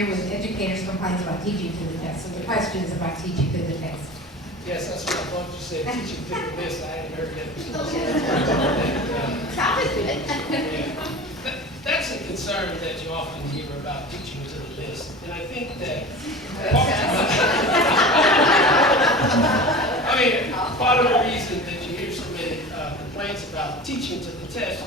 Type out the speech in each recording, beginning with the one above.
familiar with educators' complaints about teaching to the test, so the question is about teaching to the test. Yes, that's what I thought you said, teaching to the list. I hadn't heard that before. That's a concern that you often hear about teaching to the list. And I think that part of the reason that you hear so many complaints about teaching to the test,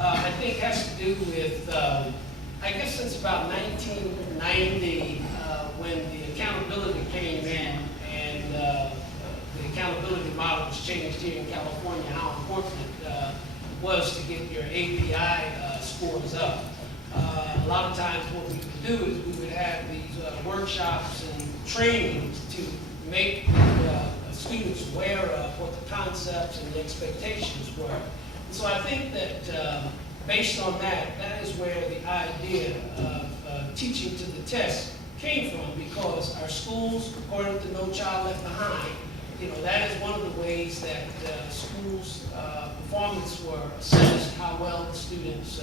I think has to do with, I guess since about 1990, when the accountability came in and the accountability model was changed here in California, how important it was to get your API scores up. A lot of times what we would do is we would have these workshops and trainings to make the students aware of what the concepts and the expectations were. And so I think that based on that, that is where the idea of teaching to the test came from, because our schools, according to No Child Left Behind, that is one of the ways that schools' performance were assessed, how well the students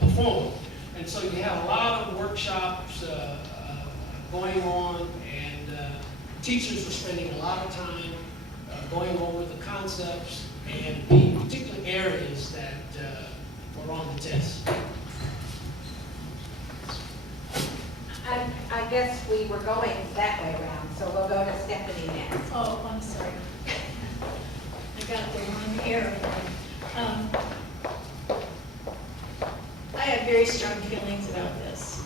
performed. And so you have a lot of workshops going on, and teachers were spending a lot of time going over the concepts and the particular areas that were on the test. I guess we were going that way around, so we'll go to Stephanie next. Oh, I'm sorry. I got the wrong ear. I have very strong feelings about this.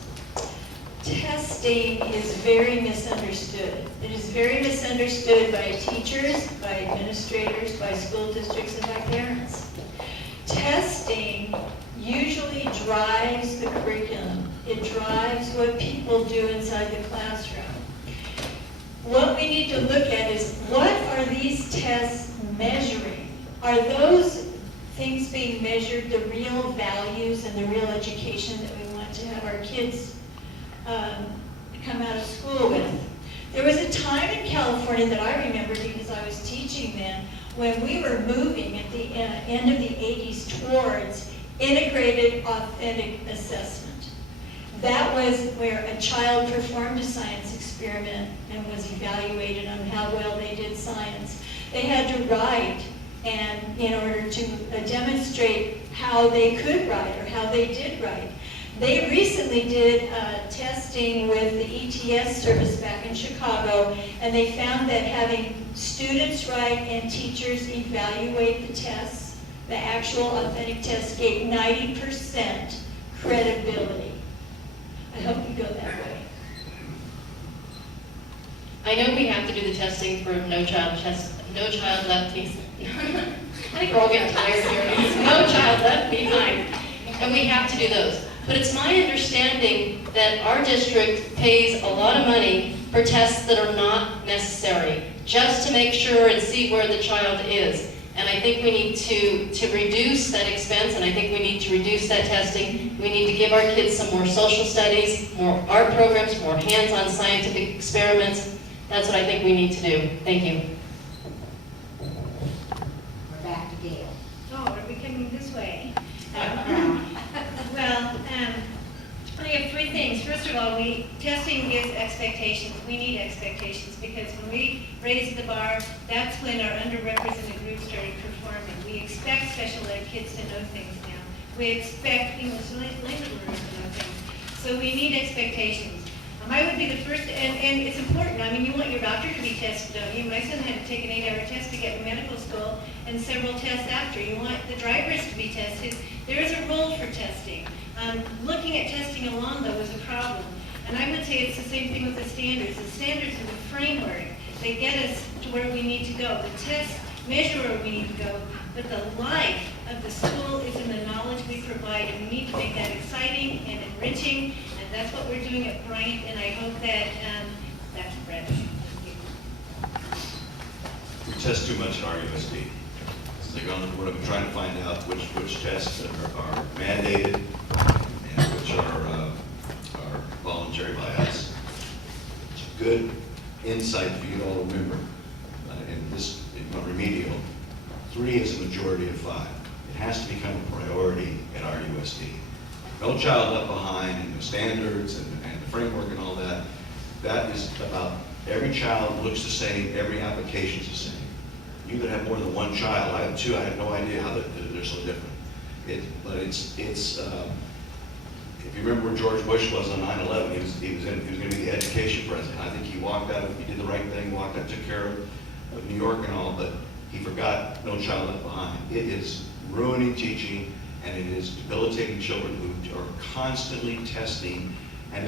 Testing is very misunderstood. It is very misunderstood by teachers, by administrators, by school districts, and by parents. Testing usually drives the curriculum. It drives what people do inside the classroom. What we need to look at is, what are these tests measuring? Are those things being measured the real values and the real education that we want to have our kids come out of school with? There was a time in California that I remember, because I was teaching then, when we were moving at the end of the 80s towards integrated authentic assessment. That was where a child performed a science experiment and was evaluated on how well they did science. They had to write, and in order to demonstrate how they could write or how they did write. They recently did testing with the ETS service back in Chicago, and they found that having students write and teachers evaluate the tests, the actual authentic test, gave 90% credibility. I hope you go that way. I know we have to do the testing for No Child Left Behind. I think we're all getting tired here. No Child Left Behind. And we have to do those. But it's my understanding that our district pays a lot of money for tests that are not necessary, just to make sure and see where the child is. And I think we need to reduce that expense, and I think we need to reduce that testing. We need to give our kids some more social studies, more art programs, more hands-on scientific experiments. That's what I think we need to do. Thank you. We're back to Gail. Oh, are we coming this way? Well, I have three things. First of all, testing gives expectations. We need expectations, because when we raised the bar, that's when our underrepresented groups started performing. We expect special ed kids to know things now. We expect English language learners to know things. So we need expectations. I would be the first, and it's important. I mean, you want your doctor to be tested, don't you? My son had to take an 8-hour test to get to medical school, and several tests after. You want the drivers to be tested. There is a role for testing. Looking at testing alone, though, is a problem. And I would say it's the same thing with the standards. The standards are the framework. They get us to where we need to go. The tests measure where we need to go. But the life of the school is in the knowledge we provide, and we need to make that exciting and enriching. And that's what we're doing at Bryant, and I hope that that's Brett. We test too much in RUSD. We're trying to find out which tests are mandated and which are voluntary by us. It's a good insight for you all to remember. In remedial, 3 is a majority of 5. It has to become a priority at RUSD. No Child Left Behind, and the standards and the framework and all that, that is about every child looks the same, every application is the same. You that have more than one child, I have two, I have no idea how they're so different. But it's if you remember where George Bush was on 9/11, he was going to be the education president. I think he walked out, he did the right thing, walked out, took care of New York and all, but he forgot No Child Left Behind. It is ruining teaching, and it is debilitating children who are constantly testing, and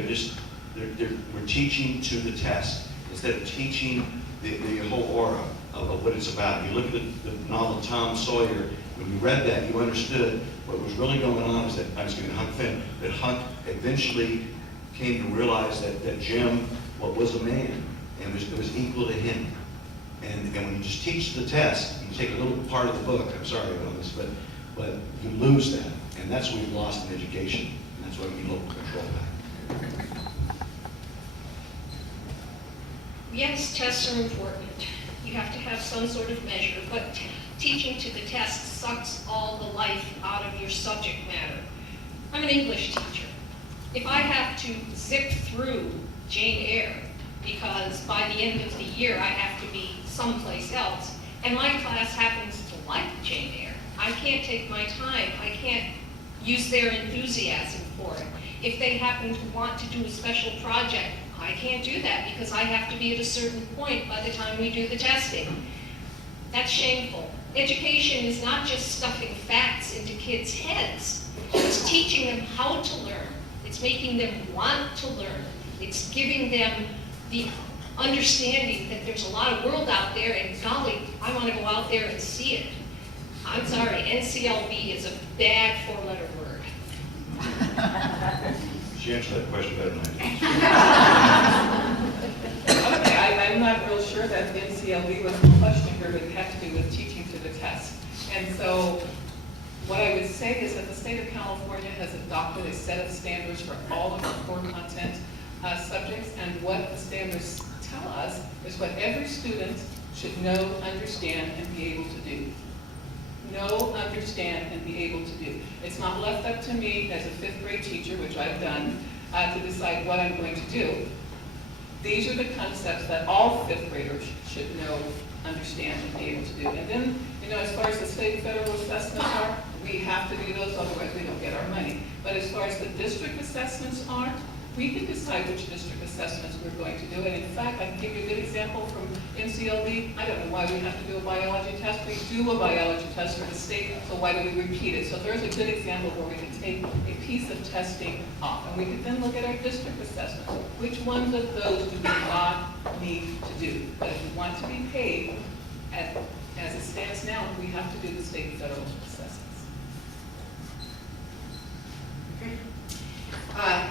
we're teaching to the test instead of teaching the whole aura of what it's about. You look at the novel Tom Sawyer. When you read that, you understood what was really going on is that, I was going to Huck Finn, that Huck eventually came to realize that Jim was a man, and it was equal to him. And when you just teach the test, you take a little part of the book, I'm sorry about this, but you lose that. And that's what we've lost in education. And that's why we need local control back. Yes, tests are important. You have to have some sort of measure, but teaching to the test sucks all the life out of your subject matter. I'm an English teacher. If I have to zip through Jane Eyre because by the end of the year I have to be someplace else, and my class happens to like Jane Eyre, I can't take my time. I can't use their enthusiasm for it. If they happen to want to do a special project, I can't do that because I have to be at a certain point by the time we do the testing. That's shameful. Education is not just stuffing facts into kids' heads. It's teaching them how to learn. It's making them want to learn. It's giving them the understanding that there's a lot of world out there, and golly, I want to go out there and see it. I'm sorry, NCLB is a bad four-letter word. She answered that question better than I did. Okay, I'm not real sure that the NCLB was the question here, but it had to do with teaching to the test. And so what I would say is that the state of California has adopted a set of standards for all of the core content subjects, and what the standards tell us is what every student should know, understand, and be able to do. Know, understand, and be able to do. It's not left up to me as a fifth grade teacher, which I've done, to decide what I'm going to do. These are the concepts that all fifth graders should know, understand, and be able to do. And then, as far as the state and federal assessments are, we have to do those, otherwise we don't get our money. But as far as the district assessments are, we can decide which district assessments we're going to do. And in fact, I can give you a good example from NCLB. I don't know why we have to do a biology test. We do a biology test for the state, so why do we repeat it? So there's a good example where we can take a piece of testing off. And we can then look at our district assessments. Which ones of those do we not need to do? But if we want to be paid, as it stands now, we have to do the state and federal assessments.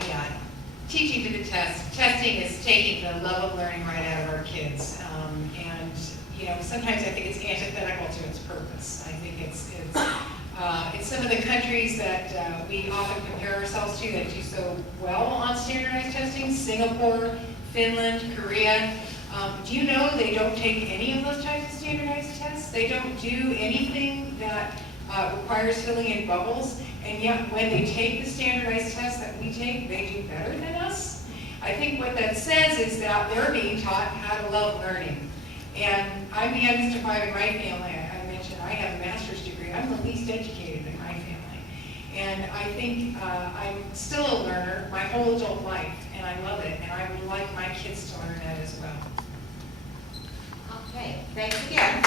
Yeah. Teaching to the test. Testing is taking the love of learning right out of our kids. And sometimes I think it's antithetical to its purpose. I think it's some of the countries that we often compare ourselves to that do so well on standardized testing, Singapore, Finland, Korea. Do you know they don't take any of those types of standardized tests? They don't do anything that requires filling in bubbles, and yet when they take the standardized tests that we take, they do better than us. I think what that says is that they're being taught how to love learning. And I'm the youngest of five in my family. I mentioned I have a master's degree. I'm the least educated in my family. And I think I'm still a learner my whole adult life, and I love it, and I would like my kids to learn that as well. Okay, thanks again.